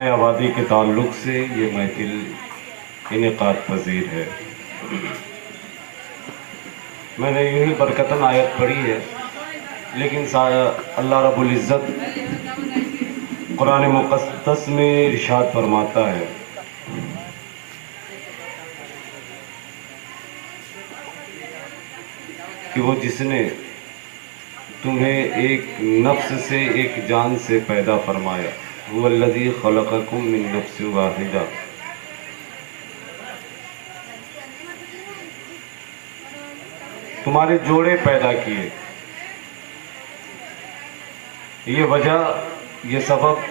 آبادی کے تعلق سے یہ محفل انعقاد پذیر ہے۔ میں نے یوں ہی برکتاً آیت پڑھی ہے، لیکن اللہ رب العزت قرآن مقدس میں ارشاد فرماتا ہے کہ وہ جس نے تمہیں ایک نفس سے ایک جان سے پیدا فرمایا، هو الذی خلقکم من نفس واحدہ، تمہارے جوڑے پیدا کیے۔ یہ وجہ، یہ سبب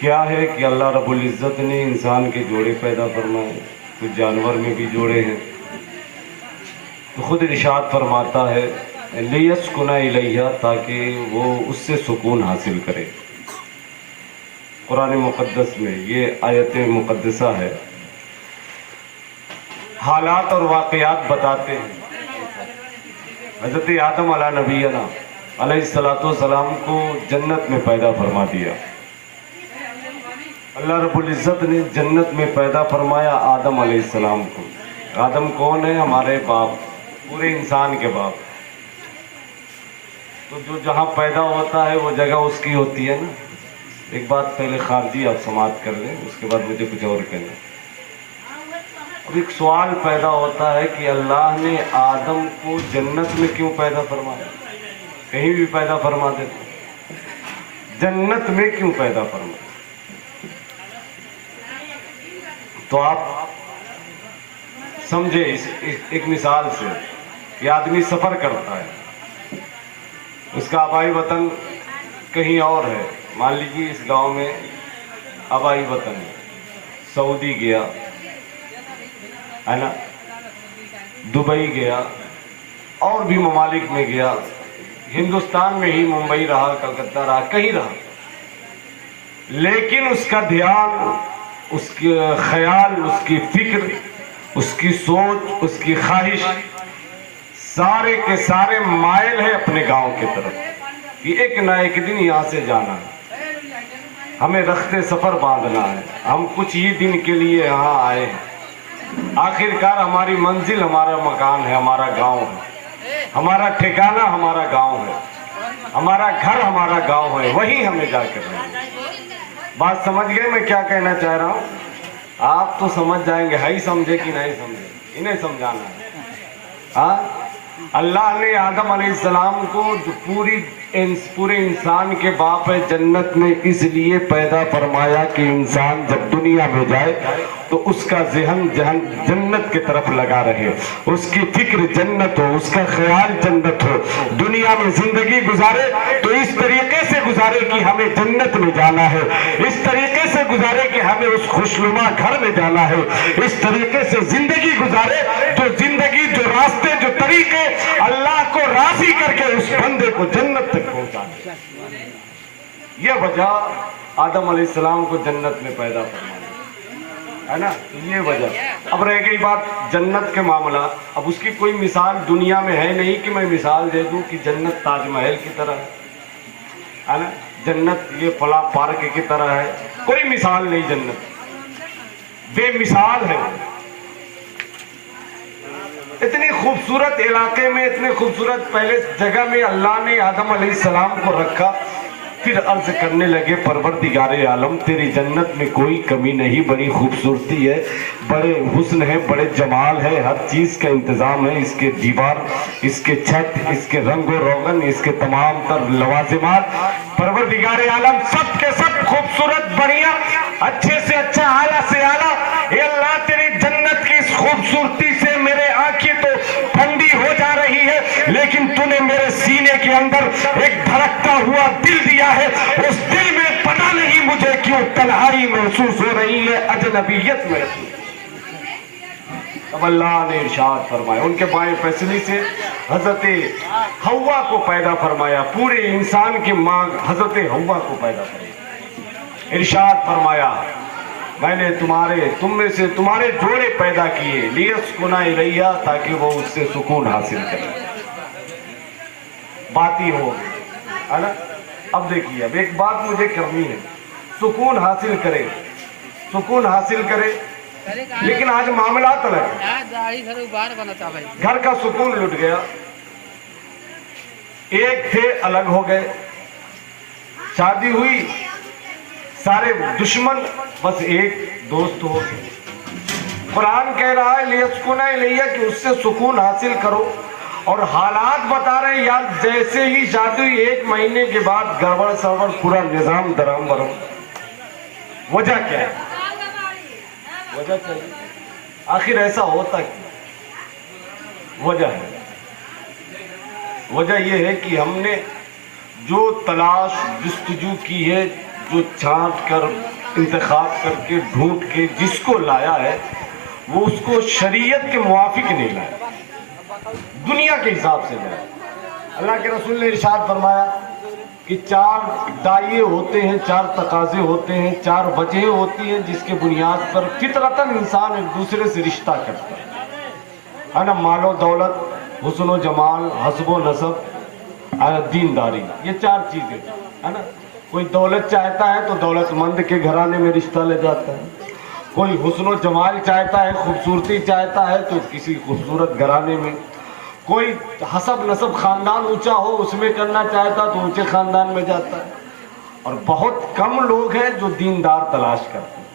کیا ہے کہ اللہ رب العزت نے انسان کے جوڑے پیدا فرمائے، کچھ جانور میں بھی جوڑے ہیں، تو خود ارشاد فرماتا ہے لیسکن الیہ، تاکہ وہ اس سے سکون حاصل کرے۔ قرآن مقدس میں یہ آیت مقدسہ ہے، حالات اور واقعات بتاتے ہیں۔ حضرت آدم علیہ نبینا علیہ السلام کو جنت میں پیدا فرما دیا۔ اللہ رب العزت نے جنت میں پیدا فرمایا آدم علیہ السلام کو۔ آدم کون ہے؟ ہمارے باپ، پورے انسان کے باپ۔ تو جو جہاں پیدا ہوتا ہے وہ جگہ اس کی ہوتی ہے نا۔ ایک بات پہلے خارجی آپ سماعت کر لیں، اس کے بعد مجھے کچھ اور کہنا۔ اب ایک سوال پیدا ہوتا ہے کہ اللہ نے آدم کو جنت میں کیوں پیدا فرمایا؟ کہیں بھی پیدا فرما دیتے، جنت میں کیوں پیدا فرمایا؟ تو آپ سمجھے ایک مثال سے کہ آدمی سفر کرتا ہے، اس کا آبائی وطن کہیں اور ہے، مان لیجیے اس گاؤں میں آبائی وطن ہے، سعودی گیا ہے نا، دبئی گیا، اور بھی ممالک میں گیا، ہندوستان میں ہی ممبئی رہا، کلکتہ رہا، کہیں رہا، لیکن اس کا دھیان، اس کے خیال، اس کی فکر، اس کی سوچ، اس کی خواہش سارے کے سارے مائل ہے اپنے گاؤں کی طرف کہ ایک نہ ایک دن یہاں سے جانا ہے، ہمیں رخت سفر باندھنا ہے، ہم کچھ ہی دن کے لیے یہاں آئے ہیں، آخر کار ہماری منزل ہمارا مکان ہے، ہمارا گاؤں ہے، ہمارا ٹھکانہ ہمارا گاؤں ہے، ہمارا گھر ہمارا گاؤں ہے، وہیں ہمیں جا کر رہنا ہے۔ بات سمجھ گئے میں کیا کہنا چاہ رہا ہوں؟ آپ تو سمجھ جائیں گے، ہائی سمجھے کہ نہیں سمجھے، انہیں سمجھانا ہے۔ ہاں، اللہ نے آدم علیہ السلام کو جو پورے انسان کے باپ ہے، جنت میں اس لیے پیدا فرمایا کہ انسان جب دنیا میں جائے تو اس کا ذہن جنت کی طرف لگا رہے، اس کی فکر جنت ہو، اس کا خیال جنت ہو، دنیا میں زندگی گزارے تو اس طریقے سے گزارے کہ ہمیں جنت میں جانا ہے، اس طریقے سے گزارے کہ ہمیں اس خوشنما گھر میں جانا ہے، اس طریقے سے زندگی گزارے جو راستے، جو طریقے اللہ کو راضی کر کے اس بندے کو جنت تک پہنچا دے۔ یہ وجہ آدم علیہ السلام کو جنت میں پیدا فرمایا ہے نا، یہ وجہ۔ اب رہ گئی بات جنت کے معاملات، اب اس کی کوئی مثال دنیا میں ہے نہیں کہ میں مثال دے دوں کہ جنت تاج محل کی طرح ہے نا، جنت یہ فلاں پارک کی طرح ہے، کوئی مثال نہیں، جنت بے مثال ہے۔ اتنی خوبصورت علاقے میں، اتنے خوبصورت پہلے جگہ میں اللہ نے آدم علیہ السلام کو رکھا، پھر عرض کرنے لگے پروردگار عالم تیری جنت میں کوئی کمی نہیں، بڑی خوبصورتی ہے، بڑے حسن ہے، بڑے جمال ہے، ہر چیز کا انتظام ہے، اس کے دیوار، اس کے چھت، اس کے رنگ و روغن، اس کے تمام تر لوازمات، پروردگار عالم سب کے سب خوبصورت، بڑھیا، اچھے سے اچھا، اعلیٰ سے اعلیٰ۔ اے اللہ تیری جنت کی اس خوبصورتی سے میرے آنکھیں تو ٹھنڈی ہو جا رہی ہے، لیکن تو نے میرے سینے کے اندر ایک دھڑکتا ہوا دل دیا ہے، اس دل میں پتہ نہیں مجھے کیوں تنہائی محسوس ہو رہی ہے، اجنبیت محسوس۔ اب اللہ نے ارشاد فرمایا، ان کے بائیں فیصلے سے حضرت حوا کو پیدا فرمایا، پورے انسان کی ماں حضرت حوا کو پیدا فرمایا، ارشاد فرمایا میں نے تم میں سے تمہارے جوڑے پیدا کیے، لیسکن الیہ، تاکہ وہ اس سے سکون حاصل کرے۔ باتی ہو، ہے نا. اب دیکھیے اب ایک بات مجھے کرنی ہے, سکون حاصل کرے, سکون حاصل کرے, لیکن آج معاملات الگ ہیں. گھر کا سکون لٹ گیا, ایک تھے الگ ہو گئے, شادی ہوئی سارے دشمن, بس ایک دوست ہو گئے. قرآن کہہ رہا ہے لیسکن الیہ کہ اس سے سکون حاصل کرو, اور حالات بتا رہے ہیں یار جیسے ہی شادی ہوئی 1 مہینے کے بعد گڑبڑ سڑبڑ پورا نظام درہم برہم. وجہ کیا ہے؟ وجہ کیا ہے؟ آخر ایسا ہوتا کیا؟ وجہ ہے, وجہ یہ ہے کہ ہم نے جو تلاش جستجو کی ہے, جو چھانٹ کر انتخاب کر کے ڈھونڈ کے جس کو لایا ہے وہ اس کو شریعت کے موافق نہیں لایا, دنیا کے حساب سے لایا. اللہ کے رسول نے ارشاد فرمایا کہ 4 دائیں ہوتے ہیں, 4 تقاضے ہوتے ہیں, 4 وجہیں ہوتی ہیں جس کے بنیاد پر فطرتاً انسان ایک دوسرے سے رشتہ کرتا ہے نا. مال و دولت, حسن و جمال, حسب و نسب, دینداری, یہ 4 چیزیں ہے نا. کوئی دولت چاہتا ہے تو دولت مند کے گھرانے میں رشتہ لے جاتا ہے, کوئی حسن و جمال چاہتا ہے, خوبصورتی چاہتا ہے تو کسی خوبصورت گھرانے میں, کوئی حسب نسب خاندان اونچا ہو اس میں کرنا چاہتا تو اونچے خاندان میں جاتا ہے. اور بہت کم لوگ ہیں جو دیندار تلاش کرتے ہیں.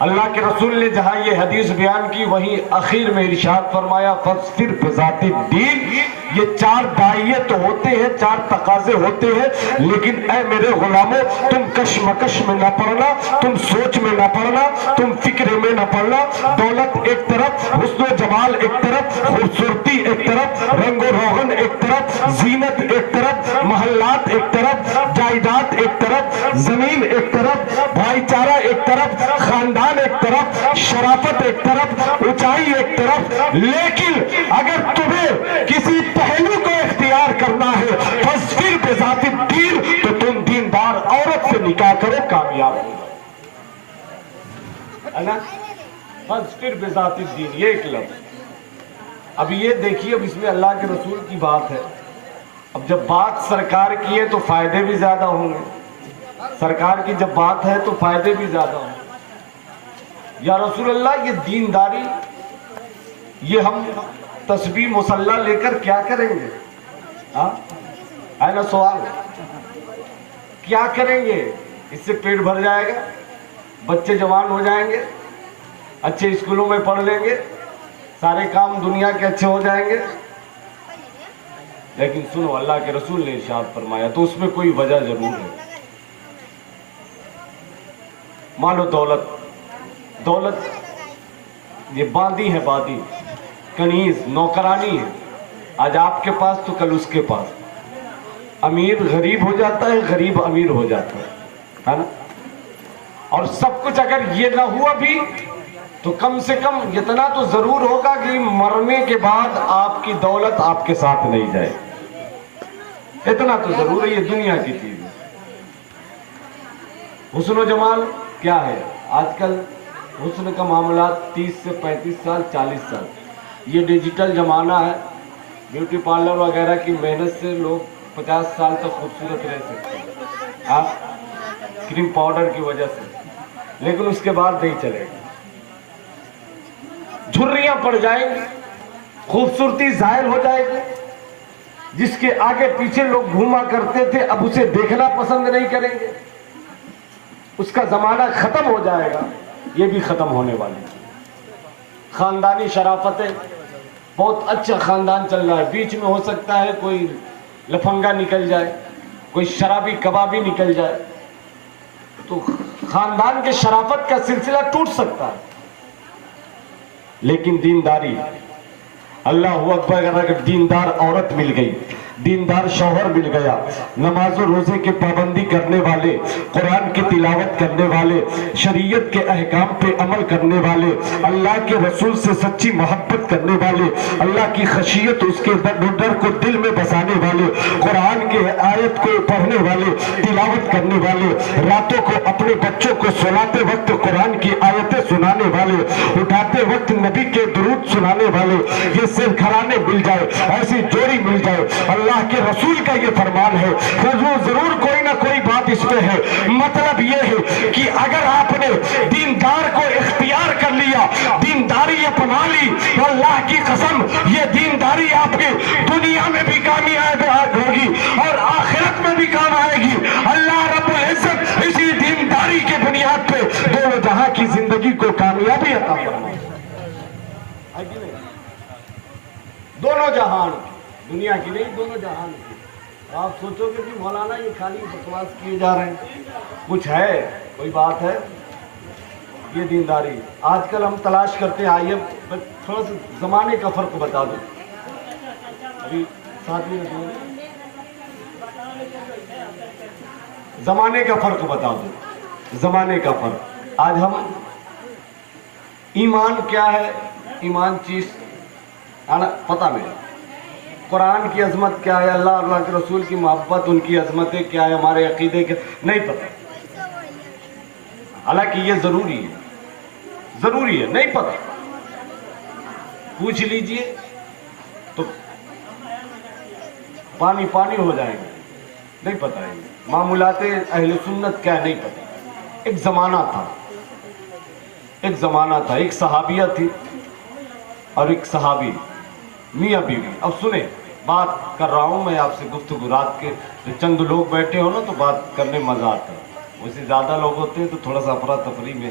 اللہ کے رسول نے جہاں یہ حدیث بیان کی وہیں اخیر میں ارشاد فرمایا فاصبر بذات الدین. یہ 4 داعیے تو ہوتے ہیں, 4 تقاضے ہوتے ہیں, لیکن اے میرے غلاموں تم کشمکش میں نہ پڑنا, تم سوچ میں نہ پڑنا, تم فکر میں نہ پڑنا. دولت ایک طرف, حسن و جمال ایک طرف, خوبصورتی ایک طرف, رنگ و روغن ایک طرف, زینت ایک طرف, محلات ایک طرف, جائیداد ایک طرف, زمین ایک طرف, بھائی چارہ ایک طرف, خاندان ایک طرف, شرافت ایک طرف, اونچائی ایک طرف. لیکن اگر تمہیں کسی پہلو کو اختیار کرنا ہے فاصبر بذات الدین, تو تم دیندار عورت سے نکاح کرو, کامیاب ہو جاؤ. فاصبر بذات الدین یہ ایک لفظ. اب یہ دیکھیے اب اس میں اللہ کے رسول کی بات ہے. اب جب بات سرکار کی ہے تو فائدے بھی زیادہ ہوں گے, سرکار کی جب بات ہے تو فائدے بھی زیادہ ہوں گے. یا رسول اللہ یہ دینداری, یہ ہم تسبیح مصلی لے کر کیا کریں گے؟ ہے نا سوال, کیا کریں گے؟ اس سے پیٹ بھر جائے گا, بچے جوان ہو جائیں گے, اچھے اسکولوں میں پڑھ لیں گے, سارے کام دنیا کے اچھے ہو جائیں گے. لیکن سنو اللہ کے رسول نے ارشاد فرمایا تو اس میں کوئی وجہ ضرور ہے. مال و دولت, دولت یہ باندی ہے, باندی کنیز نوکرانی ہے. آج آپ کے پاس تو کل اس کے پاس. امیر غریب ہو جاتا ہے, غریب امیر ہو جاتا ہے نا. اور سب کچھ اگر یہ نہ ہوا بھی تو کم سے کم اتنا تو ضرور ہوگا کہ مرنے کے بعد آپ کی دولت آپ کے ساتھ نہیں جائے. اتنا تو ضرور ہے, یہ دنیا کی چیز ہے. حسن و جمال کیا ہے آج کل؟ حسن کا معاملات 30 سے 35 سال 40 سال, یہ ڈیجیٹل زمانہ ہے. بیوٹی پارلر وغیرہ کی محنت سے لوگ 50 سال تک خوبصورت رہ سکتے ہیں, کریم پاؤڈر کی وجہ سے. لیکن اس کے بعد نہیں چلے گا, جھریاں پڑ جائیں گی, خوبصورتی ظاہر ہو جائے گی. جس کے آگے پیچھے لوگ گھوما کرتے تھے اب اسے دیکھنا پسند نہیں کریں گے. اس کا زمانہ ختم ہو جائے گا, یہ بھی ختم ہونے والی. خاندانی شرافتیں, بہت اچھا خاندان چل رہا ہے, بیچ میں ہو سکتا ہے کوئی لفنگا نکل جائے, کوئی شرابی کبابی نکل جائے, تو خاندان کے شرافت کا سلسلہ ٹوٹ سکتا ہے. لیکن دینداری, اللہ اکبر, اگر دیندار عورت مل گئی, دیندار شوہر مل گیا, نماز و روزے کے پابندی کرنے والے, قرآن کی تلاوت کرنے والے, شریعت کے احکام پہ عمل کرنے والے, اللہ کے رسول سے سچی محبت کرنے والے, اللہ کی خشیت اس کے ڈر کو دل میں بسانے والے, قرآن کے آیت کو پڑھنے والے, تلاوت کرنے والے, راتوں کو اپنے بچوں کو سلاتے وقت قرآن کی آیتیں سنانے والے, اٹھاتے وقت نبی کے درود سنانے والے, یہ سر گھرانے مل جائے, ایسی جوڑی مل جائے, اللہ اللہ کے رسول کا یہ فرمان ہے. ضرور کوئی نہ کوئی بات اس میں ہے. مطلب یہ ہے کہ اگر آپ نے دیندار کو اختیار کر لیا, دینداری اپنا لی, تو اللہ کی قسم یہ دینداری آپ کی دنیا میں بھی کامیاب ہوگی اور آخرت میں بھی کام آئے گی. اللہ رب العزت اسی دینداری کے بنیاد پہ دونوں جہاں کی زندگی کو کامیابی عطا فرمائے. دونوں جہان کی, دنیا کی نہیں, دونوں جہان کی. آپ سوچو گے کہ مولانا یہ خالی بکواس کیے جا رہے ہیں, کچھ ہے, کوئی بات ہے. یہ دینداری آج کل ہم تلاش کرتے ہیں. آئیے تھوڑا سا زمانے کا فرق بتا دو. ابھی ساتھ میں زمانے کا فرق بتا دو, زمانے کا فرق. آج ہم ایمان کیا ہے, ایمان چیز پتہ نہیں, قرآن کی عظمت کیا ہے, اللہ اور اللہ کے رسول کی محبت, ان کی عظمتیں کیا ہے, ہمارے عقیدے کے نہیں پتہ. حالانکہ یہ ضروری ہے, ضروری ہے, نہیں پتہ. پوچھ لیجئے تو پانی پانی ہو جائیں گے, نہیں پتہ ہے. معمولات اہل سنت کیا ہے نہیں پتہ. ایک زمانہ تھا, ایک زمانہ تھا, ایک صحابیہ تھی اور ایک صحابی, میاں بیوی. اب سنیں, بات کر رہا ہوں میں آپ سے گفتگو, رات کے چند لوگ بیٹھے ہو نا تو بات کرنے مزہ آتا ہے. ویسے زیادہ لوگ ہوتے ہیں تو تھوڑا سا افراتفری میں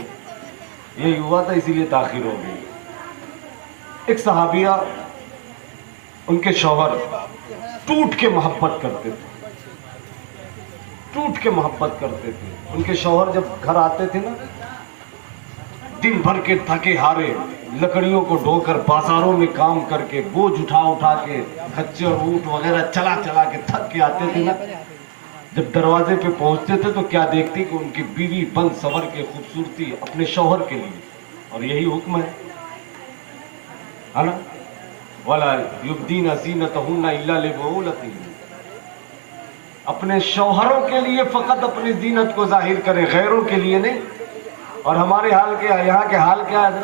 یہی ہوا تھا, اسی لیے تاخیر ہو گئی. ایک صحابیہ, ان کے شوہر ٹوٹ کے محبت کرتے تھے, ٹوٹ کے محبت کرتے تھے. ان کے شوہر جب گھر آتے تھے نا, دن بھر کے تھکے ہارے, لکڑیوں کو ڈھو کر بازاروں میں کام کر کے, بوجھ اٹھا اٹھا کے, کچے اور اونٹ وغیرہ چلا چلا کے تھک کے آتے تھے نا, جب دروازے پہ پہنچتے تھے تو کیا دیکھتے کہ ان کی بیوی بند سور کے خوبصورتی اپنے شوہر کے لیے. اور یہی حکم ہے نا, وَلَا يُبْدِينَ زِينَتَهُنَّ إِلَّا لِبُعُولَتِهِنَّ. اپنے شوہروں کے لیے فقط اپنی زینت کو ظاہر کریں, غیروں کے لیے نہیں. اور ہمارے حال کیا ہے, یہاں کے حال کیا ہے,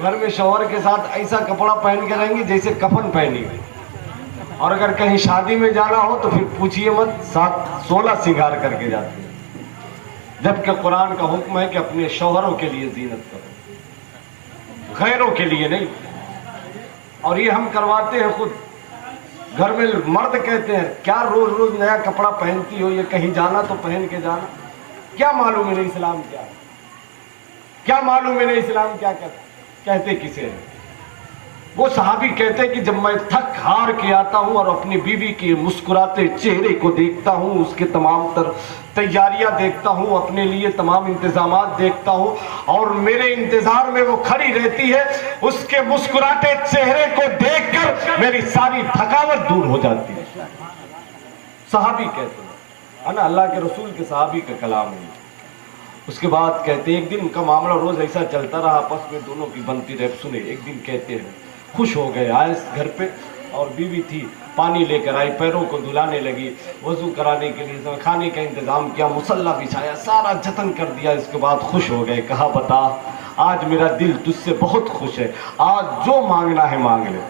گھر میں شوہر کے ساتھ ایسا کپڑا پہن کے رہیں گے جیسے کفن پہنی ہوئی, اور اگر کہیں شادی میں جانا ہو تو پھر پوچھئے مت, 16 سنگار کر کے جاتے ہیں. جبکہ قرآن کا حکم ہے کہ اپنے شوہروں کے لیے زینت کرو, غیروں کے لیے نہیں. اور یہ ہم کرواتے ہیں خود. گھر میں مرد کہتے ہیں کیا روز روز نیا کپڑا پہنتی ہو, یہ کہیں جانا تو پہن کے جانا. کیا معلوم ہے اسلام کیا ہے, کیا معلوم ہے اسلام کیا کہتے کسے ہیں. وہ صحابی کہتے کہ جب میں تھک ہار کے آتا ہوں اور اپنی بیوی کے مسکراتے چہرے کو دیکھتا ہوں, اس کے تمام تر تیاریاں دیکھتا ہوں, اپنے لیے تمام انتظامات دیکھتا ہوں, اور میرے انتظار میں وہ کھڑی رہتی ہے, اس کے مسکراتے چہرے کو دیکھ کر میری ساری تھکاوٹ دور ہو جاتی ہے. صحابی کہتے ہیں نا, اللہ کے رسول کے صحابی کا کلام ہے. اس کے بعد کہتے ہیں ایک دن کا معاملہ روز ایسا چلتا رہا, آپس میں دونوں کی بنتی رہے. سنے, ایک دن کہتے ہیں خوش ہو گئے, آئے گھر پہ اور بیوی تھی, پانی لے کر آئی, پیروں کو دھلانے لگی, وضو کرانے کے لیے کھانے کا انتظام کیا, مصلی بچھایا, سارا جتن کر دیا. اس کے بعد خوش ہو گئے. کہا بتا, آج میرا دل تجھ سے بہت خوش ہے, آج جو مانگنا ہے مانگ لے,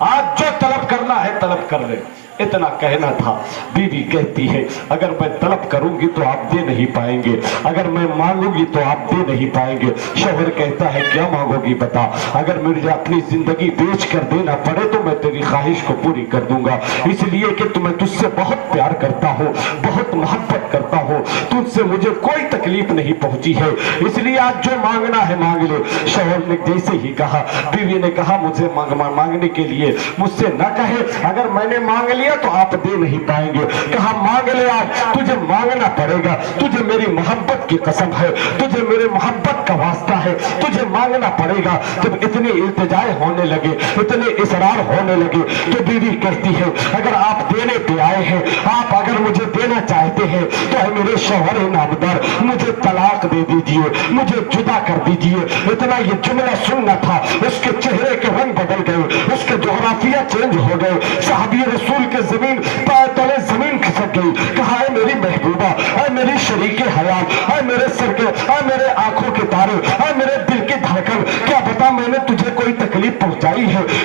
آج جو طلب کرنا ہے طلب کر لے. اتنا کہنا تھا. بیوی کہتی ہے اگر میں طلب کروں گی تو آپ دے نہیں پائیں گے, اگر میں مانگوں گی تو آپ دے نہیں پائیں گے. شوہر کہتا ہے کیا مانگو گی بتا, اگر مجھے اپنی زندگی بیچ کر دینا پڑے تو میں تیری خواہش کو پوری کر دوں گا, اس لیے کہ تمہیں تجھ سے بہت پیار کرتا ہوں, بہت محبت کرتا ہوں, تجھ سے مجھے کوئی تکلیف نہیں پہنچی ہے, اس لیے آج جو مانگنا ہے مانگ لے. شوہر نے جیسے ہی کہا, بیوی نے کہا مجھے مانگنے کے لیے مجھ سے نہ کہے, اگر میں نے مانگ لیا تو آپ دے نہیں پائیں گے. کہا مانگ لے, آج تجھے مانگنا پڑے گا, تجھے میری محبت کی قسم ہے, تجھے میرے محبت کا واسطہ ہے, تجھے مانگنا پڑے گا. جب اتنے التجائے ہونے لگے, اتنے اصرار ہونے لگے, تو بیوی کہتی ہے اگر آپ دینے پہ آئے ہیں, آپ اگر مجھے دینا چاہتے ہیں تو اے میرے شوہر نامدار مجھے طلاق دے دیجئے, مجھے جدا کر دیجئے. اتنا یہ جملہ سننا تھا, اس کے چہرے کے رنگ بدل گئے, اس کے جغرافیہ چینج ہو گئے. صحابی رسول کے زمین پائے تلے زمین کھسک گئی. کہا اے میری محبوبہ, اے میری شریک حیات, اے میرے سر کے, اے میرے آنکھوں کے تارے, اے میرے دل کی دھڑکن, کیا بتا میں نے تجھے کوئی تکلیف پہنچائی ہے,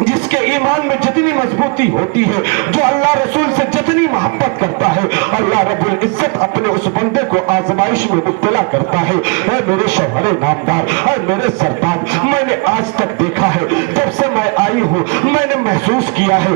جس کے ایمان میں جتنی مضبوطی ہوتی ہے، جو اللہ رسول سے جتنی محبت کرتا ہے، اللہ رب العزت اپنے اس بندے کو آزمائش میں مبتلا کرتا ہے۔ اے میرے شوہر نامدار، اے میرے سردار، میں نے آج تک دیکھا ہے، جب سے میں آئی ہوں میں نے محسوس کیا ہے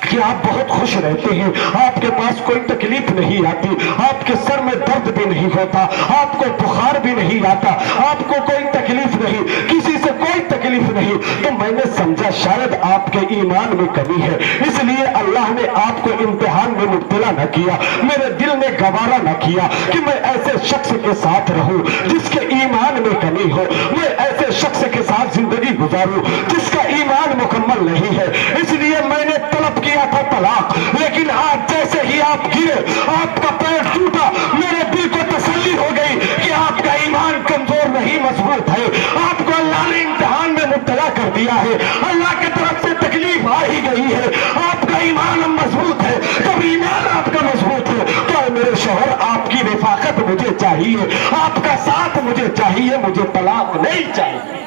کہ آپ بہت خوش رہتے ہیں، آپ کے پاس کوئی تکلیف نہیں آتی، آپ کے سر میں درد بھی نہیں ہوتا، آپ کو بخار بھی نہیں آتا، آپ کو کوئی تکلیف نہیں، کسی سے کوئی تکلیف نہیں۔ تو میں نے سمجھا شاید آپ کے ایمان میں کمی ہے، اس لیے اللہ نے آپ کو امتحان میں مبتلا نہ کیا۔ میرے دل نے گوارا نہ کیا کہ میں ایسے شخص کے ساتھ رہوں جس کے ایمان میں کمی ہو، میں ایسے شخص کے ساتھ زندگی گزاروں جس کا ایمان مکمل نہیں ہے۔ اس لیے میں نے طلب کیا تھا طلاق، لیکن آج جیسے ہی آپ گرے، آپ کا پیر ٹوٹا، میرے دل کو تسلی ہو گئی کہ آپ کا ایمان کمزور نہیں، مضبوط ہے۔ آپ کو اللہ نے امتحان میں مبتلا کر دیا ہے، اللہ کی طرف سے تکلیف آ ہی گئی ہے، آپ کا ایمان مضبوط ہے۔ جب ایمان آپ کا مضبوط ہے تو اے میرے شوہر آپ کی رفاقت مجھے چاہیے، آپ کا ساتھ مجھے چاہیے، مجھے طلاق نہیں چاہیے۔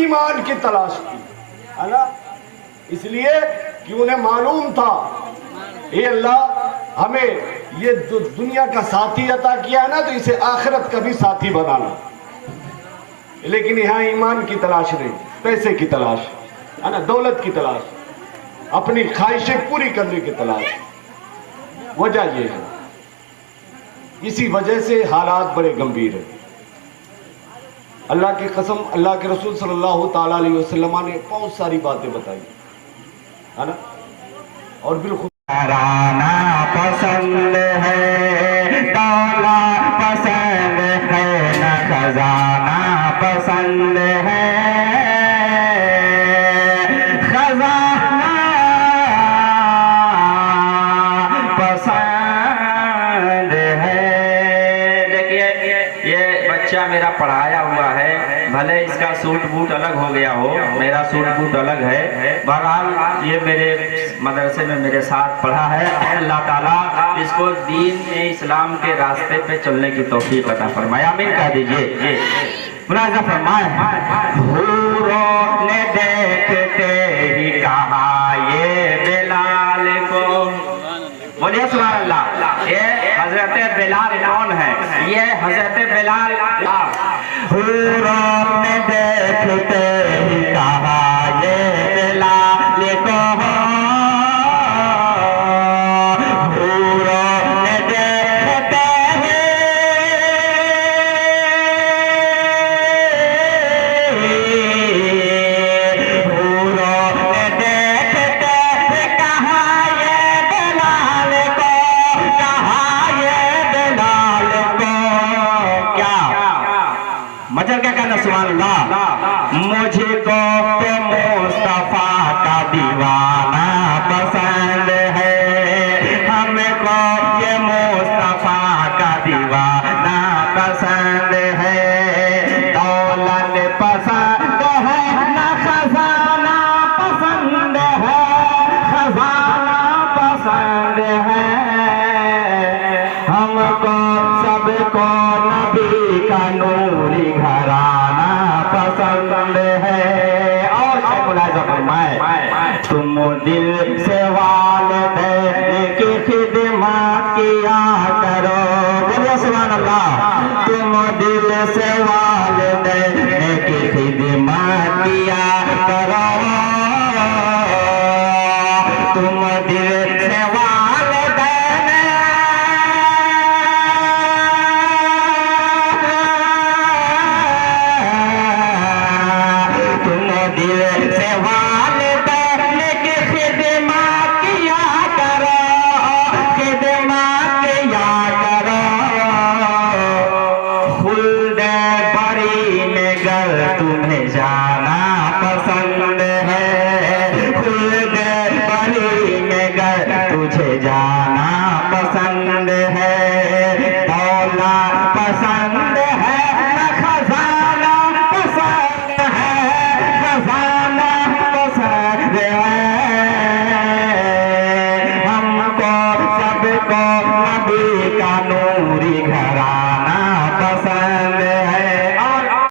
ایمان کی تلاش کی ہے نا، اس لیے کہ انہیں معلوم تھا اے اللہ ہمیں یہ جو دنیا کا ساتھی عطا کیا ہے نا، تو اسے آخرت کا بھی ساتھی بنانا۔ لیکن یہاں ایمان کی تلاش نہیں، پیسے کی تلاش ہے نا، دولت کی تلاش، اپنی خواہشیں پوری کرنے کی تلاش۔ وجہ یہ ہے، اسی وجہ سے حالات بڑے گمبھیر ہیں۔ اللہ کی قسم، اللہ کے رسول صلی اللہ تعالیٰ علیہ وسلم نے بہت ساری باتیں بتائی ہے نا، اور بالخصوص گھرانا پسند ہے، دولت پسند ہے، نہ خزانہ پسند ہے، خزانہ پسند ہے۔ دیکھیے یہ بچہ میرا پڑھایا ہوا ہے، بھلے اس کا سوٹ بوٹ الگ ہو گیا ہو، میرا سوٹ بوٹ الگ ہے، بہرحال یہ میرے مدرسے میں میرے ساتھ پڑھا ہے۔ اللہ تعالیٰ اس کو دین اسلام کے راستے پہ چلنے کی توفیق عطا فرمائے، آمین کہہ دیجئے۔ ملاحظہ فرمائے، حوروں نے دیکھتے ہی کہا یہ بلال کو، بولیے سبحان اللہ۔ یہ حضرت بلال کون ہے؟ یہ حضرت بلال۔ حوروں نے دیکھتے ہی کہا یہ بلال کو، حوروں نے دیکھتے ہی، حوروں نے دیکھتے ہی کہا یہ بلال کو، کہا یہ بلال کو۔ کیا مچل کیا کہنا سبحان اللہ؟ مجھے کو تو مصطفیٰ کا دیوانہ پسند ہے، ہم کو یہ مصطفیٰ کا دیوانہ پسند ہے، دولت پسند ہے، نہ خزانہ پسند ہے، خزانہ پسند ہے، ہم کو سب کو نبی کا نوری گھرانہ پسند ہے۔ اور ملاحظہ فرمائے، تم دل سے والدین کی خدمت کیا کرو، بولیے سبحان اللہ۔ تم دل سے والدین کی خدمت کیا کرو، تم دل سے والدین، تم دل سے والدین کی خدمت کیا کرو، خدمت کیا کرو، خلد بری میں گر تمہیں جانا پسند ہے، خلد بری میں گر تجھے جانا